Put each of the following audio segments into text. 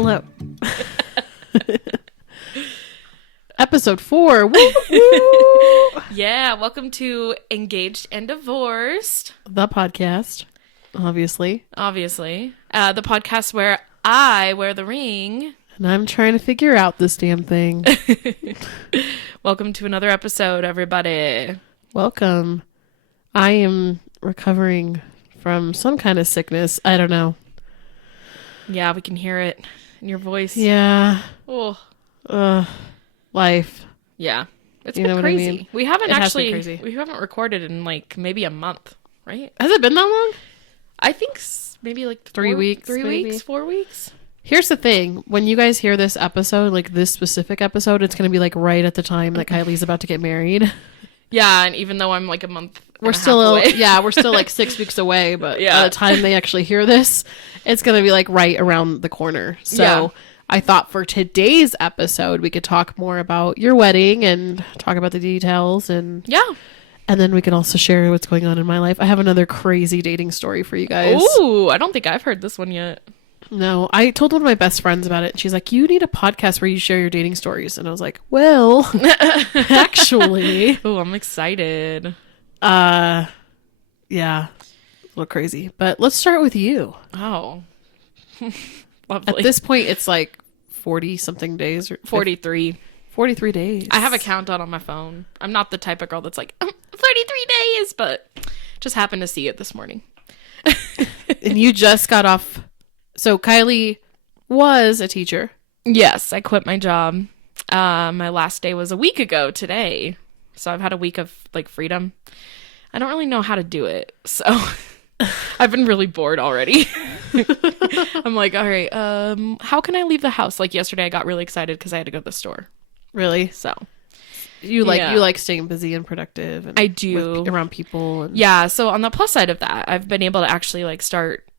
Hello. Episode 4. Woo, woo. Yeah, welcome to Engaged and Divorced. The podcast, obviously. Obviously. The podcast where I wear the ring. And I'm trying to figure out this damn thing. Welcome to another episode, everybody. Welcome. I am recovering from some kind of sickness. I don't know. Yeah, we can hear it in your voice. Yeah. Oh. Life. Yeah. It's You been know what I crazy. mean? We haven't It has actually, been crazy. we haven't recorded in like maybe a month, right? Has it been that long? I think maybe like 3 weeks, 3 maybe. weeks, 4 weeks. Here's the thing. When you guys hear this episode, like this specific episode, it's going to be like right at the time that Kylie's about to get married. Yeah, and even though I'm like a month We're and a still, half away. yeah, we're still like 6 weeks away, but Yeah. by the time they actually hear this, it's going to be like right around the corner. So Yeah. I thought for today's episode, we could talk more about your wedding and talk about the details and Yeah. then we can also share what's going on in my life. I have another crazy dating story for you guys. Ooh, I don't think I've heard this one yet. No, I told one of my best friends about it. And she's like, you need a podcast where you share your dating stories. And I was like, well, actually, Oh, I'm excited. yeah, a little crazy. But let's start with you. Oh. At Lovely. this point, it's like 40 something days or 43. 43 days. I have a countdown on my phone. I'm not the type of girl that's like, 33 days, but just happened to see it this morning. And you just got off. So Kylie was a teacher. Yes, I quit my job. My last day was a week ago today. So I've had a week of like freedom. I don't really know how to do it. So I've been really bored already. I'm like, all right, how can I leave the house? Like yesterday I got really excited because I had to go to the store. Really? So You like Yeah. you like staying busy and productive. And I do. around people. And yeah, so on the plus side of that, I've been able to actually like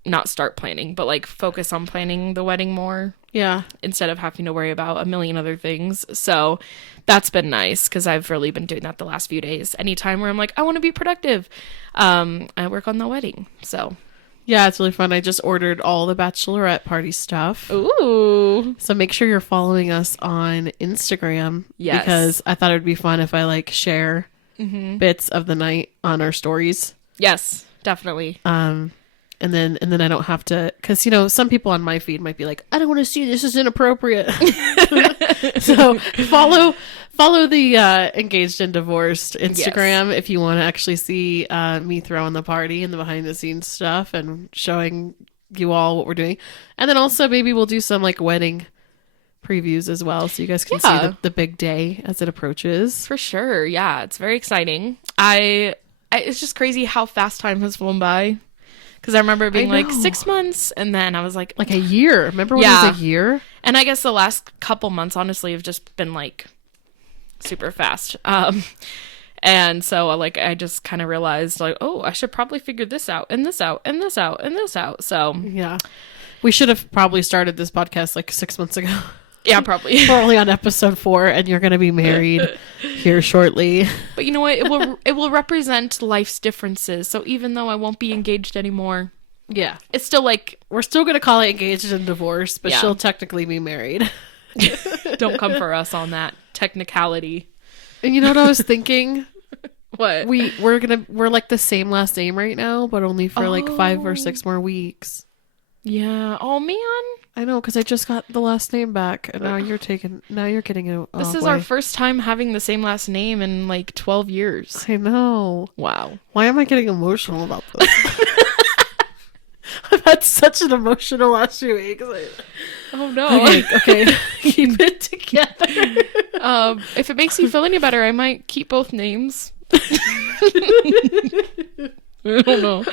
not start planning, but like focus on planning the wedding more Yeah. instead of having to worry about a million other things. So that's been nice because I've really been doing that the last few days. Anytime where I'm like, I want to be productive, I work on the wedding. So Yeah, it's really fun. I just ordered all the bachelorette party stuff. ooh, So make sure you're following us on Instagram. Yes. Because I thought it would be fun if I like share bits of the night on our stories. yes, definitely. And then I don't have to, because you know some people on my feed might be like, I don't want to see this is inappropriate. So follow the Engaged and Divorced Instagram if you want to actually see me throwing the party and the behind the scenes stuff and showing you all what we're doing. And then also maybe we'll do some like wedding previews as well, so you guys can see the big day as it approaches. For sure, yeah, it's very exciting. It's just crazy how fast time has flown by. Because I remember it being like 6 months, and then I was like Like a year. Remember when it was a year? And I guess the last couple months, honestly, have just been like super fast. And so like I just kind of realized like, oh, I should probably figure this out and this out and this out and this out. So Yeah. We should have probably started this podcast like 6 months ago. yeah, probably. We're only on episode 4 and you're going to be married here shortly. But you know what? It will represent life's differences. So even though I won't be engaged anymore, Yeah. it's still like, We're still going to call it Engaged and Divorced, but Yeah. she'll technically be married. don't come for us on that technicality. And you know what I was thinking? What? We're like the same last name right now, but only for like 5 or 6 more weeks. Yeah. Oh man. I know, because I just got the last name back, and now you're getting it. This is our first time having the same last name in like 12 years. I know. Wow. Why am I getting emotional about this? I've had such an emotional last few weeks. Oh no. Okay. Keep it together. If it makes you feel any better, I might keep both names. I don't know.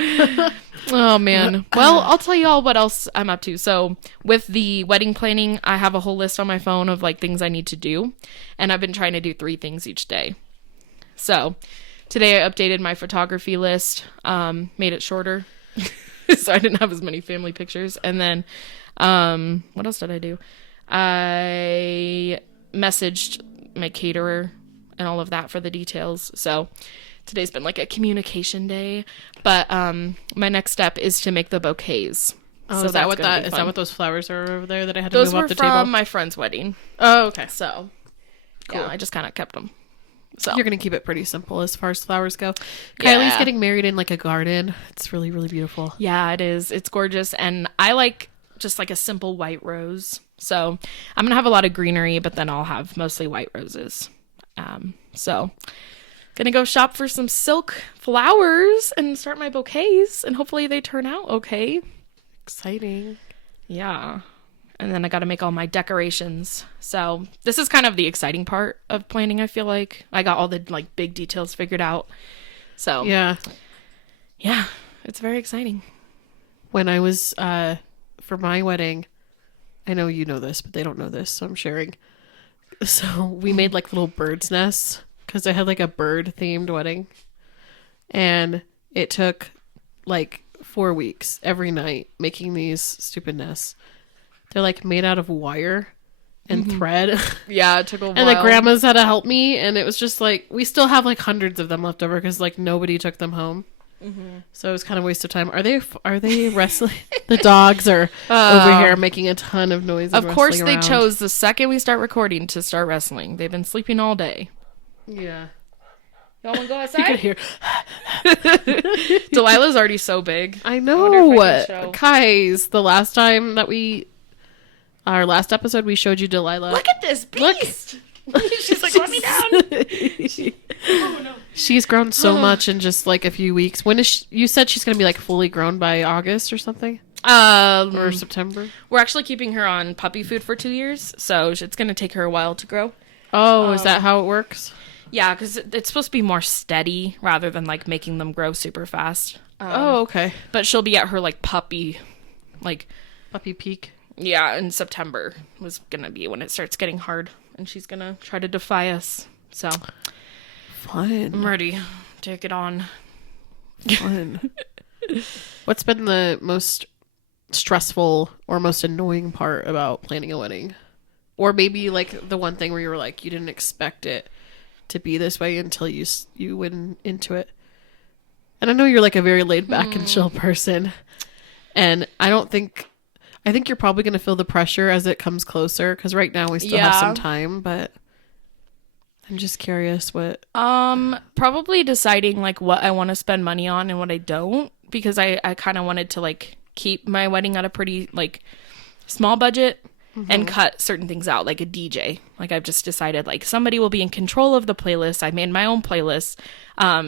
Oh man. Well, I'll tell you all what else I'm up to. So with the wedding planning, I have a whole list on my phone of like things I need to do. And I've been trying to do 3 things each day. So today I updated my photography list, made it shorter. So I didn't have as many family pictures. And then, what else did I do? I messaged my caterer and all of that for the details. So today's been like a communication day, but my next step is to make the bouquets. Oh, So is that that's gonna be is fun. that what those flowers are over there that I had to Those move were off the from table? my friend's wedding. Oh, okay. So, Cool. yeah, I just kind of kept them. So You're gonna keep it pretty simple as far as flowers go. Yeah. Kylie's getting married in like a garden. It's really, really beautiful. yeah, it is. It's gorgeous, and I like just like a simple white rose. So I'm gonna have a lot of greenery, but then I'll have mostly white roses. So gonna go shop for some silk flowers and start my bouquets, and hopefully they turn out okay. Exciting. Yeah. And then I got to make all my decorations. So this is kind of the exciting part of planning, I feel like. I got all the like big details figured out. So Yeah. It's very exciting. When I was for my wedding, I know you know this, but they don't know this, so I'm sharing. So we made like little birds' nests because I had like a bird themed wedding, and it took like 4 weeks every night making these stupid nests. They're like made out of wire and thread. Yeah, it took a while. And the grandmas had to help me, and it was just like we still have like hundreds of them left over because like nobody took them home. So it was kind of a waste of time. Are they wrestling? The dogs are over here making a ton of noise. And Of course, wrestling they around. chose the second we start recording to start wrestling. They've been sleeping all day. Yeah, Y'all want to go you could outside? hear. Delilah's already so big. I wonder if know, I can show. Kais. The last time that our last episode, we showed you Delilah. Look at this beast. She's like, let me down. Oh, no. She's grown so much in just like a few weeks. When is you said she's gonna be like fully grown by August or something, or September? We're actually keeping her on puppy food for 2 years, so it's going to take her a while to grow. Oh, is that how it works? Yeah, because it's supposed to be more steady rather than like making them grow super fast. Oh, okay. But she'll be at her like puppy, like, Puppy peak. yeah, in September was going to be when it starts getting hard, and she's going to try to defy us. So I'm Fun. ready. Take it on. Fun. What's been the most stressful or most annoying part about planning a wedding? Or maybe like the one thing where you were like, you didn't expect it to be this way until you went into it. And I know you're like a very laid back and chill person. And I think you're probably going to feel the pressure as it comes closer. Because right now we still have some time, but I'm just curious what. Probably deciding like what I want to spend money on and what I don't, because I kind of wanted to like keep my wedding at a pretty like small budget and cut certain things out, like a DJ. Like I've just decided like somebody will be in control of the playlist. I made my own playlist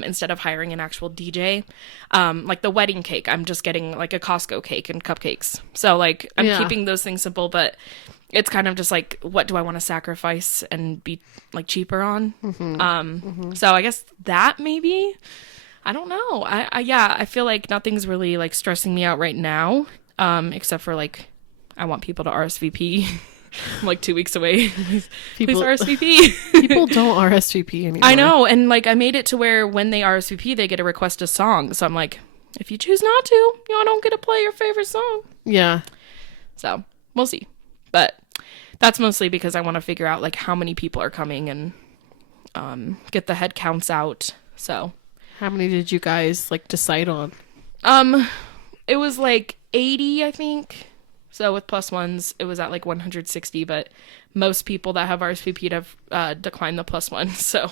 instead of hiring an actual DJ. Like the wedding cake, I'm just getting like a Costco cake and cupcakes. So like I'm keeping those things simple, but it's kind of just like, what do I want to sacrifice and be like cheaper on? So I guess that maybe, I don't know. I feel like nothing's really like stressing me out right now. Except for like, I want people to RSVP. I'm like 2 weeks away. Please RSVP. People don't RSVP anymore. I know. And like, I made it to where when they RSVP, they get to request a song. So I'm like, if you choose not to, you don't get to play your favorite song. Yeah. So we'll see. But that's mostly because I want to figure out like how many people are coming and get the head counts out. So How many did you guys like decide on? it was like 80, I think. So with plus ones, it was at like 160, but most people that have RSVP'd have declined the plus one. So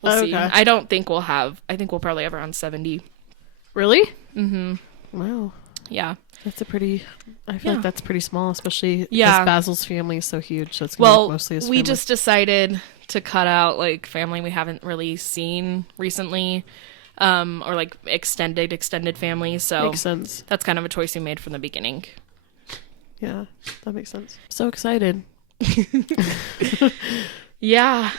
we'll see. I think we'll probably have around 70. Really? Mm-hmm. Wow. Yeah. That's I feel like that's pretty small, especially because Basil's family is so huge. So it's Well, mostly his we family. just decided to cut out like family we haven't really seen recently, or like extended family. So Makes sense. that's kind of a choice we made from the beginning. Yeah, that makes sense. So excited. Yeah.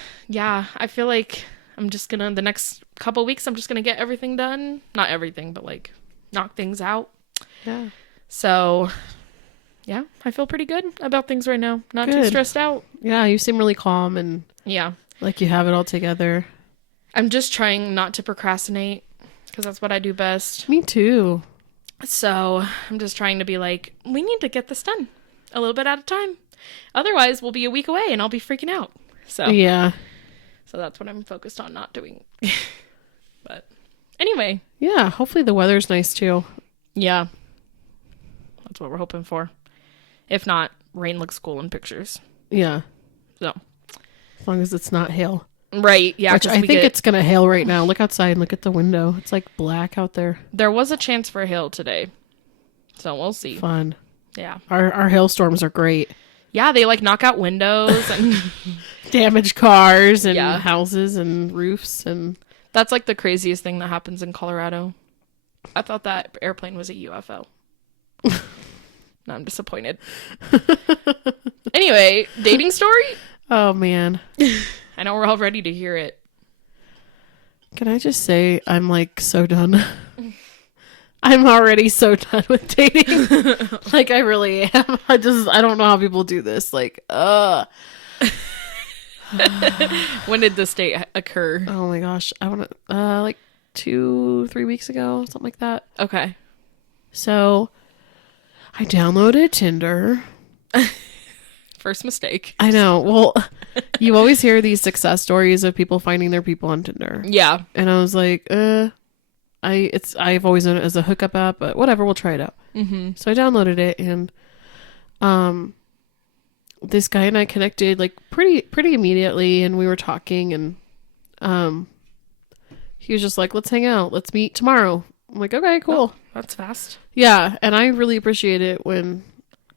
I feel like I'm just gonna, the next couple weeks, I'm just gonna get everything done. Not everything, but like knock things out. Yeah. So, yeah, I feel pretty good about things right now. Not too Good. stressed out. Yeah, you seem really calm and Yeah. like you have it all together. I'm just trying not to procrastinate because that's what I do best. Me too. So I'm just trying to be like, we need to get this done a little bit at a time. Otherwise, we'll be a week away and I'll be freaking out. So Yeah. So that's what I'm focused on not doing. But anyway. Yeah, hopefully the weather's nice too. Yeah. That's what we're hoping for. If not, rain looks cool in pictures. Yeah. So. As long as it's not hail. Right, yeah. Which I think it's going to hail right now. Look outside and look at the window. It's like black out there. There was a chance for hail today. So we'll see. Fun. Yeah. Our hailstorms are great. Yeah, they like knock out windows and damage cars and houses and roofs. And that's like the craziest thing that happens in Colorado. I thought that airplane was a UFO. No, I'm disappointed. Anyway, dating story? Oh, man. I know we're all ready to hear it. Can I just say I'm like so done? I'm already so done with dating. Like, I really am. I don't know how people do this. Like, When did this date occur? Oh my gosh. I want to, like 2-3 weeks ago, something like that. Okay. So I downloaded Tinder. First mistake. I know. Well, you always hear these success stories of people finding their people on Tinder. Yeah. And I was like, I've always known it as a hookup app, but whatever, we'll try it out. Mm-hmm. So I downloaded it, and this guy and I connected like pretty immediately, and we were talking, and he was just like, let's hang out, let's meet tomorrow. I'm like, okay, cool. Oh, that's fast. Yeah, and I really appreciate it when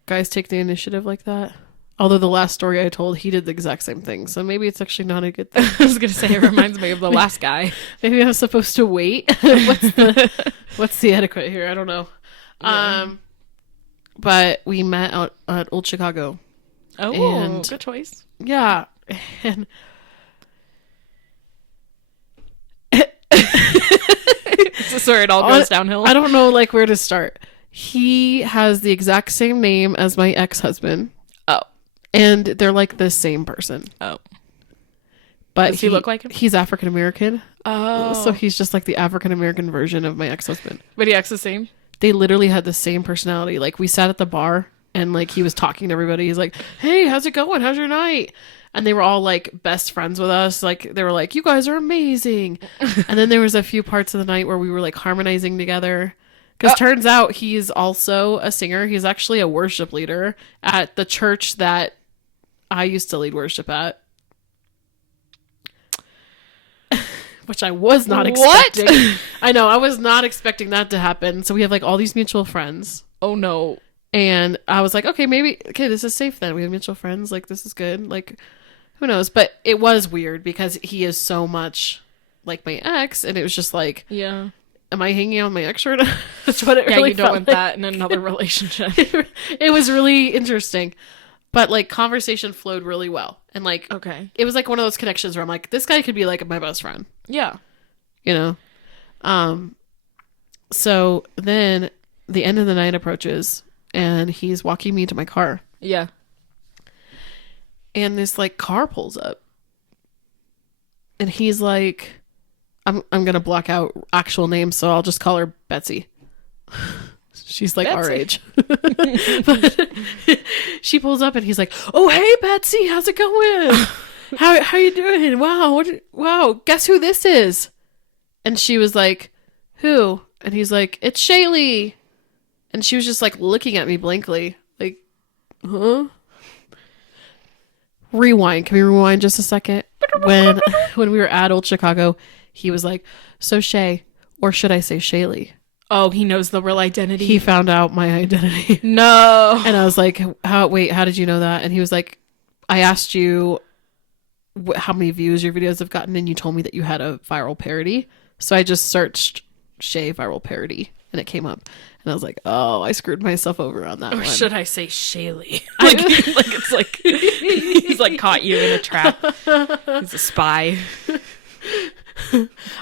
guys take the initiative like that. Although the last story I told, he did the exact same thing. So maybe it's actually not a good thing. I was going to say, it reminds me of the last guy. Maybe I'm supposed to wait. What's the etiquette here? I don't know. Yeah. But we met out at Old Chicago. Oh, and good choice. Yeah. And this is where it all goes downhill. I don't know like where to start. He has the exact same name as my ex-husband. Oh. And they're like the same person. Oh. But does he look like him? He's African American. Oh. So he's just like the African American version of my ex-husband. But he acts the same? They literally had the same personality. Like, we sat at the bar and like he was talking to everybody. He's like, hey, how's it going? How's your night? And they were all like best friends with us. Like, they were like, you guys are amazing. And then there was a few parts of the night where we were like harmonizing together. Because turns out he's also a singer. He's actually a worship leader at the church that I used to lead worship at. Which I was not expecting. What? I know, I was not expecting that to happen. So we have like all these mutual friends. Oh no. And I was like, okay, this is safe then. We have mutual friends. Like, this is good. Like, who knows? But it was weird because he is so much like my ex. And it was just like, yeah. Am I hanging out with my ex right now? That's what it really you don't want like. that in another relationship. It was really interesting. But like conversation flowed really well. And like, okay. It was like one of those connections where I'm like, this guy could be like my best friend. Yeah. You know? So then the end of the night approaches and he's walking me to my car. Yeah. And this like car pulls up. And he's like, I'm going to block out actual names, so I'll just call her Betsy. She's like Betsy. Our age. But she pulls up and he's like, oh, hey, Betsy, how's it going? How you doing? Wow, guess who this is? And she was like, who? And he's like, it's Shaylee. And she was just like looking at me blankly. Like, huh? Rewind. Can we rewind just a second? When we were at Old Chicago, he was like, so Shay, or should I say Shaylee? Oh, he knows the real identity. He found out my identity. No. And I was like, how did you know that? And he was like, I asked you how many views your videos have gotten, and you told me that you had a viral parody. So I just searched Shay viral parody, and it came up. And I was like, oh, I screwed myself over on that one. Or should I say Shaylee? like it's like, he's like caught you in a trap. He's a spy.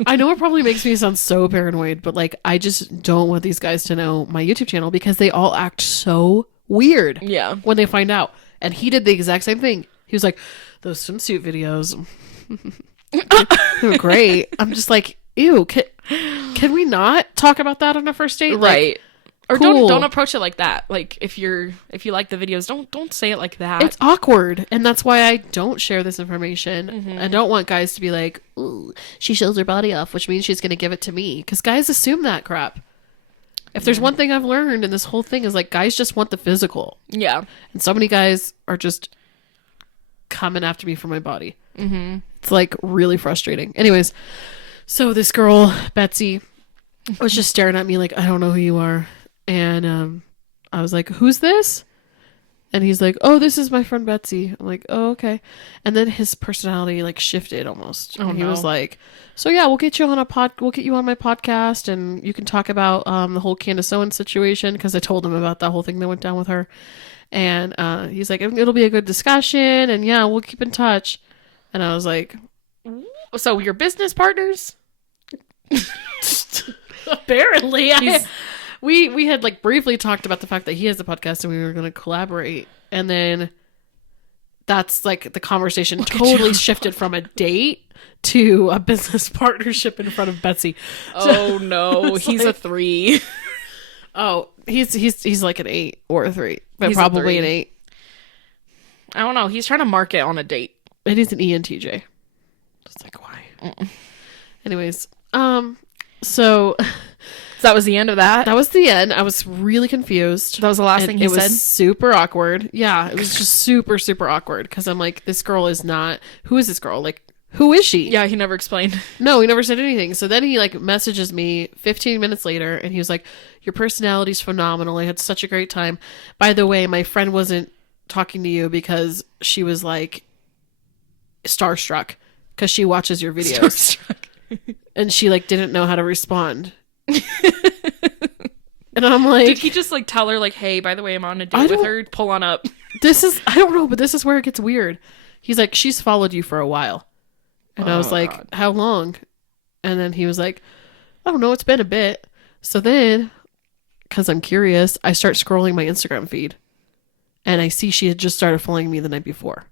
I know it probably makes me sound so paranoid, but like I just don't want these guys to know my YouTube channel because they all act so weird. Yeah. When they find out. And he did the exact same thing. He was like, those swimsuit videos they were great. I'm just like, ew, can we not talk about that on a first date? Right. Like, or cool. don't approach it like that. Like if you like the videos, don't say it like that. It's awkward, and that's why I don't share this information. Mm-hmm. I don't want guys to be like, ooh, she shows her body off, which means she's going to give it to me, because guys assume that crap. If there's one thing I've learned in this whole thing is like guys just want the physical. Yeah. And so many guys are just coming after me for my body. Mm-hmm. It's like really frustrating. Anyways, so this girl, Betsy, was just staring at me like, I don't know who you are. And I was like, who's this? And he's like, oh, this is my friend Betsy. I'm like, oh, okay. And then his personality like shifted almost. Oh, and he no. was like, so yeah, we'll get you on my podcast and you can talk about the whole Candace Owens situation, because I told him about that whole thing that went down with her. And he's like, it'll be a good discussion, and yeah, we'll keep in touch. And I was like, So you're business partners? apparently. We had like briefly talked about the fact that he has a podcast and we were going to collaborate. And then that's like the conversation totally shifted from a date to a business partnership in front of Betsy. Oh no, he's like, a 3. Oh, he's like an 8 or a 3, but He's probably a 3. an 8. I don't know. He's trying to market on a date. It is an ENTJ. Just like, why? Anyways, so that was the end of that. that was the end. I was really confused. That was the last And thing he it said. was super awkward. Yeah, it was just super, super awkward because I'm like, this girl is not. Who is this girl? Like, who is she? Yeah, he never explained. No, he never said anything. So then he like messages me 15 minutes later and he was like, your personality's phenomenal. I had such a great time. By the way, my friend wasn't talking to you because she was like starstruck because she watches your videos. And she like didn't know how to respond. And I'm like, did he just like tell her like, hey, by the way, I'm on a date with her, pull on up? I don't know, but this is where it gets weird. He's like, she's followed you for a while. And I was like, God. How long? And then he was like, I don't know, it's been a bit. So then, because I'm curious, I start scrolling my Instagram feed. And I see she had just started following me the night before.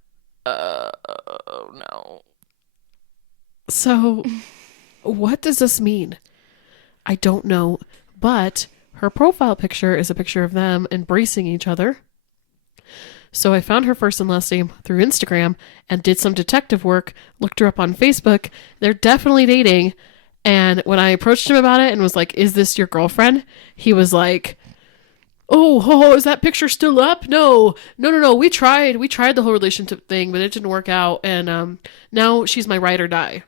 Oh no. So, what does this mean? I don't know. But her profile picture is a picture of them embracing each other. So I found her first and last name through Instagram and did some detective work, looked her up on Facebook. They're definitely dating. And when I approached him about it and was like, is this your girlfriend? He was like, oh, is that picture still up? No. We tried the whole relationship thing, but it didn't work out. And now she's my ride or die.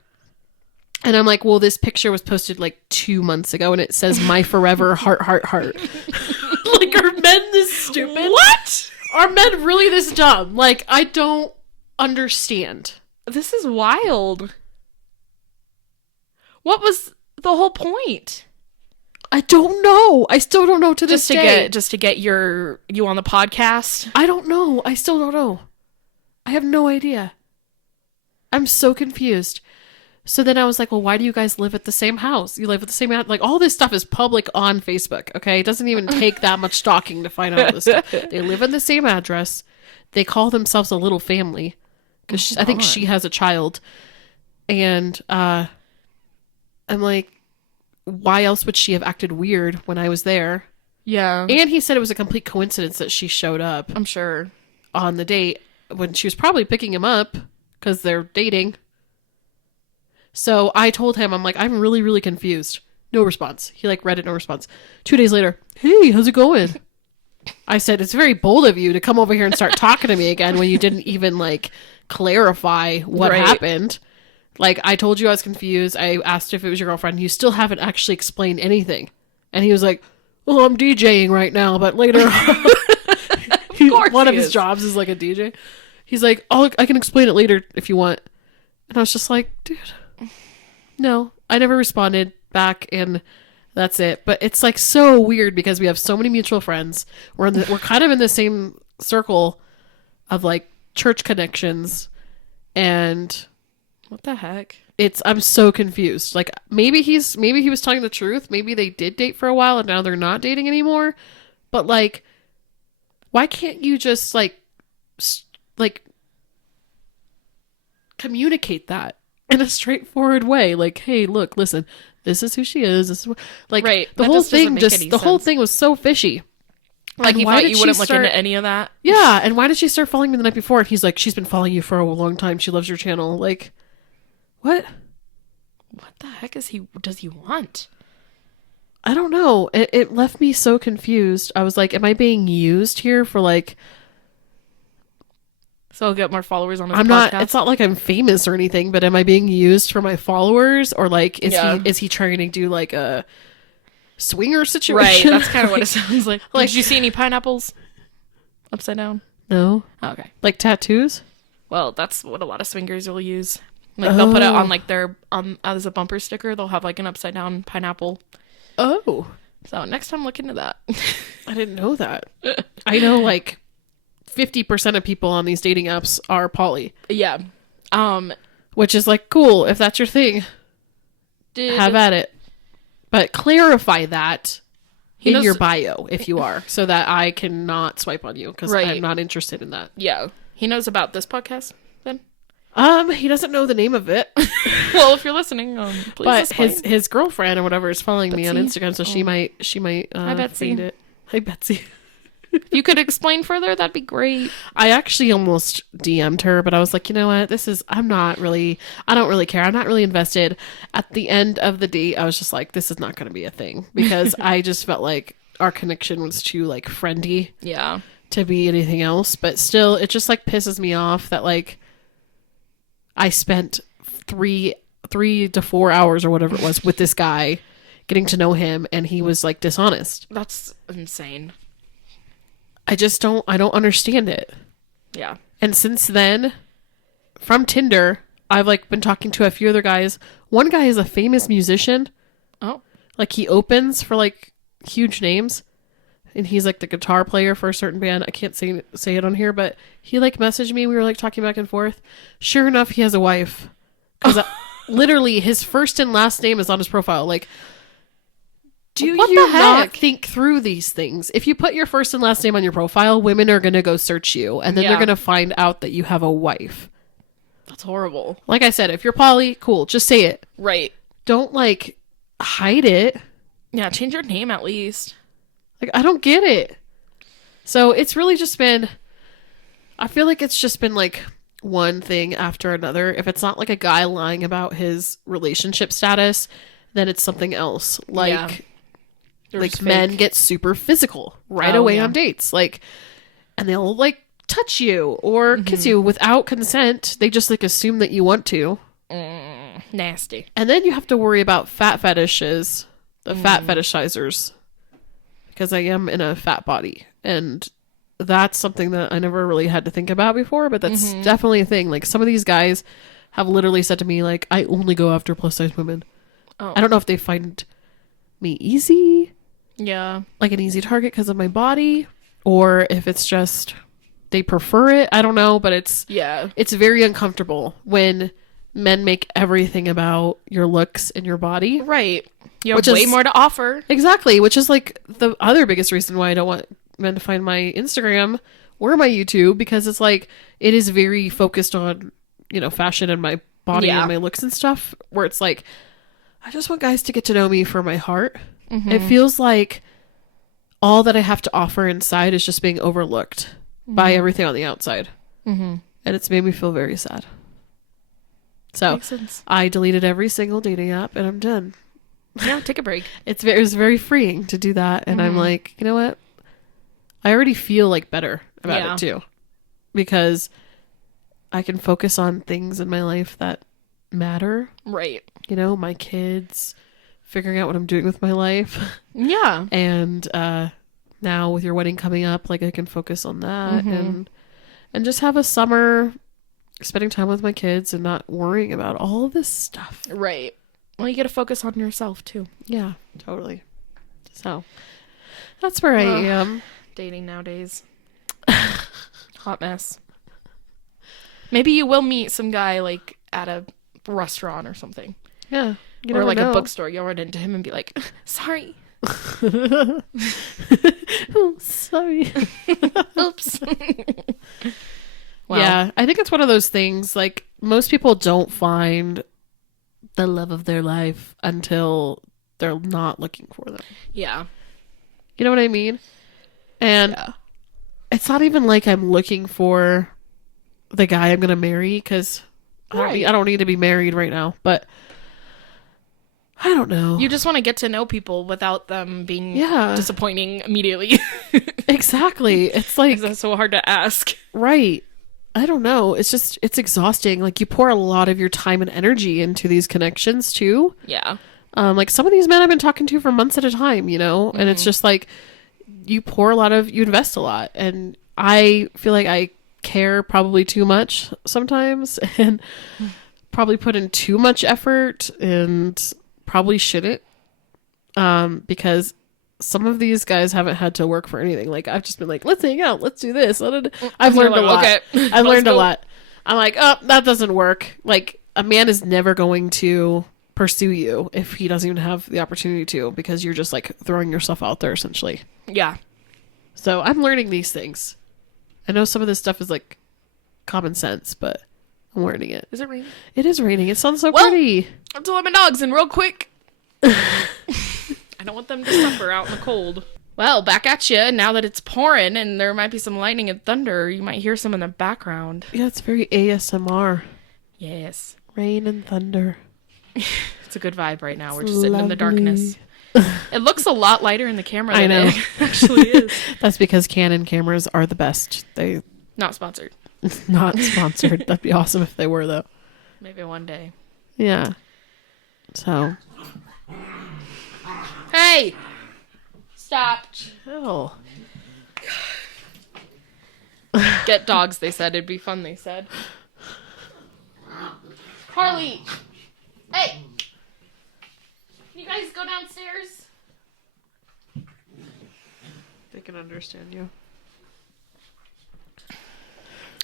And I'm like, well, this picture was posted like 2 months ago and it says my forever heart. Like, are men this stupid? What? Are men really this dumb? Like, I don't understand. This is wild. What was the whole point? I don't know. I still don't know to this day. Just to get you on the podcast? I don't know. I still don't know. I have no idea. I'm so confused. So then I was like, well, why do you guys live at the same house? You live at the same house. Like, all this stuff is public on Facebook, okay? It doesn't even take that much stalking to find out all this stuff. They live in the same address. They call themselves a little family. Because I think she has a child. And I'm like, why else would she have acted weird when I was there? Yeah. And he said it was a complete coincidence that she showed up. I'm sure. On the date when she was probably picking him up because they're dating. So I told him, I'm like, I'm really, really confused. No response. He like read it, no response. 2 days later, hey, how's it going? I said, it's very bold of you to come over here and start talking to me again when you didn't even like clarify what happened. Like, I told you I was confused. I asked if it was your girlfriend. You still haven't actually explained anything. And he was like, well, I'm DJing right now, but later. One of his jobs is like a DJ. He's like, I can explain it later if you want. And I was just like, dude. No, I never responded back, and that's it. But it's like so weird because we have so many mutual friends. We're kind of in the same circle of like church connections, and what the heck? I'm so confused. Like maybe he was telling the truth. Maybe they did date for a while and now they're not dating anymore. But like, why can't you just like communicate that in a straightforward way? Like, hey, look, listen, this is who she is. This is like the whole thing was so fishy. Like, he thought you wouldn't look into any of that? Yeah, and why did she start following me the night before? And he's like, she's been following you for a long time. She loves your channel. Like, what? What the heck does he want? I don't know. It left me so confused. I was like, am I being used here for like, So I'll get more followers on his I'm podcast. not, it's not like I'm famous or anything, but am I being used for my followers, or like, Yeah. is he trying to do like a swinger Right, situation? that's kind of what it sounds like. Like- Did you see any pineapples upside down? No. Oh, okay. Like tattoos? Well, that's what a lot of swingers will use. Like they'll put it Oh. on like their as a bumper sticker. They'll have like an upside down pineapple. Oh. So next time, look into that. I didn't know that. I know like 50% of people on these dating apps are poly, Yeah. which is like cool. If that's your thing, have at it. But clarify that He in knows- your bio if you are, so that I cannot swipe on you, because Right. I'm not interested in that. Yeah. He knows about this podcast then? He doesn't know the name of it, Well, if you're listening, please but explain. his girlfriend or whatever is following me on Betsy? Instagram, so she might Hi, Betsy. find it. Hi, Betsy. If you could explain further, that'd be great. I actually almost DM'd her, but I was like, you know what? I don't really care. I'm not really invested. At the end of the date, I was just like, this is not going to be a thing, because I just felt like our connection was too like friendly Yeah. to be anything else. But still, it just like pisses me off that like I spent 3 to 4 hours or whatever it was with this guy, getting to know him, and he was like dishonest. That's insane. I don't understand it. Yeah. And since then, from Tinder, I've like been talking to a few other guys. One guy is a famous musician. Oh. Like he opens for like huge names, and he's like the guitar player for a certain band. I can't say it on here, but he like messaged me. We were like talking back and forth. Sure enough, he has a wife. Because literally his first and last name is on his profile. Like, do What you the not heck? think through these things? If you put your first and last name on your profile, women are going to go search you, and then Yeah. they're going to find out that you have a wife. That's horrible. Like I said, if you're poly, cool, just say it. Right. Don't like hide it. Yeah, change your name at least. Like, I don't get it. So it's really just been, I feel like it's just been like one thing after another. If it's not like a guy lying about his relationship status, then it's something else. Like, Yeah. They're like just men fake. get super physical right Oh, away yeah. on dates. Like, and they'll like touch you or kiss you without consent. They just like assume that you want to. Nasty. And then you have to worry about fat fetishes, the fat fetishizers, because I am in a fat body. And that's something that I never really had to think about before, but that's definitely a thing. Like some of these guys have literally said to me, like, I only go after plus size women. Oh. I don't know if they find me easy, Yeah. like an easy target because of my body, or if it's just they prefer it. I don't know, but it's very uncomfortable when men make everything about your looks and your body. Right. You have Which way is- more to offer. Exactly, which is like the other biggest reason why I don't want men to find my Instagram or my YouTube, because it's like it is very focused on, you know, fashion and my body Yeah. and my looks and stuff, where it's like I just want guys to get to know me for my heart. It feels like all that I have to offer inside is just being overlooked by everything on the outside. And it's made me feel very sad. So Makes sense. I deleted every single dating app and I'm done. Yeah, take a break. It was very freeing to do that. And I'm like, you know what? I already feel like better about Yeah. it too, because I can focus on things in my life that matter. Right. You know, my kids, figuring out what I'm doing with my life. Yeah. And now with your wedding coming up, like I can focus on that and just have a summer spending time with my kids and not worrying about all of this stuff. Right. Well, you got to focus on yourself too. Yeah, totally. So that's where I am. Dating nowadays. Hot mess. Maybe you will meet some guy like at a restaurant or something. Yeah. You Or never like know. a bookstore. You'll run into him and be like, sorry. Oh, sorry. Oops. Wow. Yeah, I think it's one of those things, like, most people don't find the love of their life until they're not looking for them. Yeah. You know what I mean? And Yeah. it's not even like I'm looking for the guy I'm going to marry, because Right. I don't need to be married right now. But I don't know. You just want to get to know people without them being Yeah. disappointing immediately. Exactly. It's like, That's so hard to ask. right. I don't know. It's exhausting. Like, you pour a lot of your time and energy into these connections too. Yeah. Like, some of these men I've been talking to for months at a time, you know? And it's just like, you invest a lot. And I feel like I care probably too much sometimes and probably put in too much effort and probably shouldn't. Because some of these guys haven't had to work for anything. Like, I've just been like, let's hang out, let's do this. I've learned a lot. Okay, I've learned a lot. I'm like, oh, that doesn't work. Like, a man is never going to pursue you if he doesn't even have the opportunity to, because you're just like throwing yourself out there essentially. Yeah. So I'm learning these things. I know some of this stuff is like common sense, but I'm learning it. Is it raining? It is raining. It sounds so pretty. I'm to let my dogs in real quick. I don't want them to suffer out in the cold. Well, back at you. Now that it's pouring and there might be some lightning and thunder, you might hear some in the background. Yeah, it's very ASMR. Yes. Rain and thunder. It's a good vibe right now. We're It's just sitting in the lovely. darkness. It looks a lot lighter in the camera I than know. it actually is. That's because Canon cameras are the best. They Not sponsored. not sponsored. That'd be awesome if they were, though. Maybe one day. Yeah. So. Hey! Stop. Chill. Get dogs, they said. It'd be fun, they said. Harley! Hey! Can you guys go downstairs? They can understand you.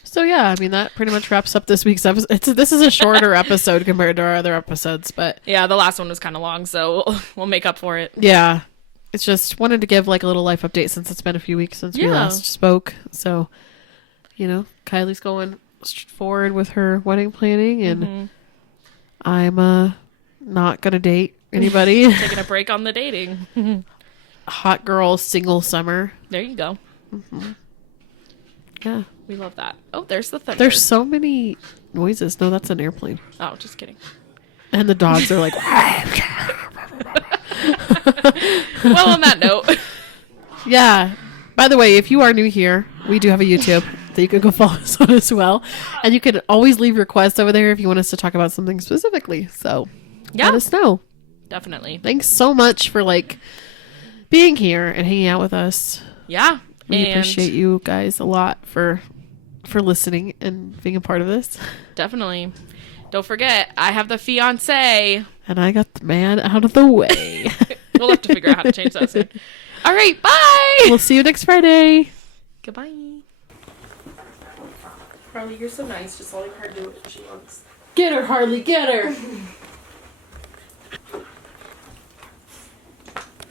So yeah, I mean, that pretty much wraps up this week's episode. This is a shorter episode compared to our other episodes, but Yeah, the last one was kind of long, so we'll make up for it. yeah, it's just wanted to give like a little life update since it's been a few weeks since we Yeah. last spoke. So, you know, Kylie's going forward with her wedding planning, and I'm not gonna date anybody. Taking a break on the dating. Hot girl single summer. There you go. Yeah, We love that. Oh, there's the thunder. there's so many noises. No, that's an airplane. Oh, just kidding. And the dogs are like, Well, on that note. yeah. By the way, if you are new here, we do have a YouTube that you can go follow us on as well. And you can always leave requests over there if you want us to talk about something specifically. So Yeah, let us know. definitely. Thanks so much for like being here and hanging out with us. Yeah. We and appreciate you guys a lot for listening and being a part of this. Definitely. Don't forget, I have the fiance. And I got the man out of the way. We'll have to figure out how to change that soon. All right, bye. We'll see you next Friday. Goodbye. Harley, you're so nice. Just letting her do what she wants. Get her, Harley, get her.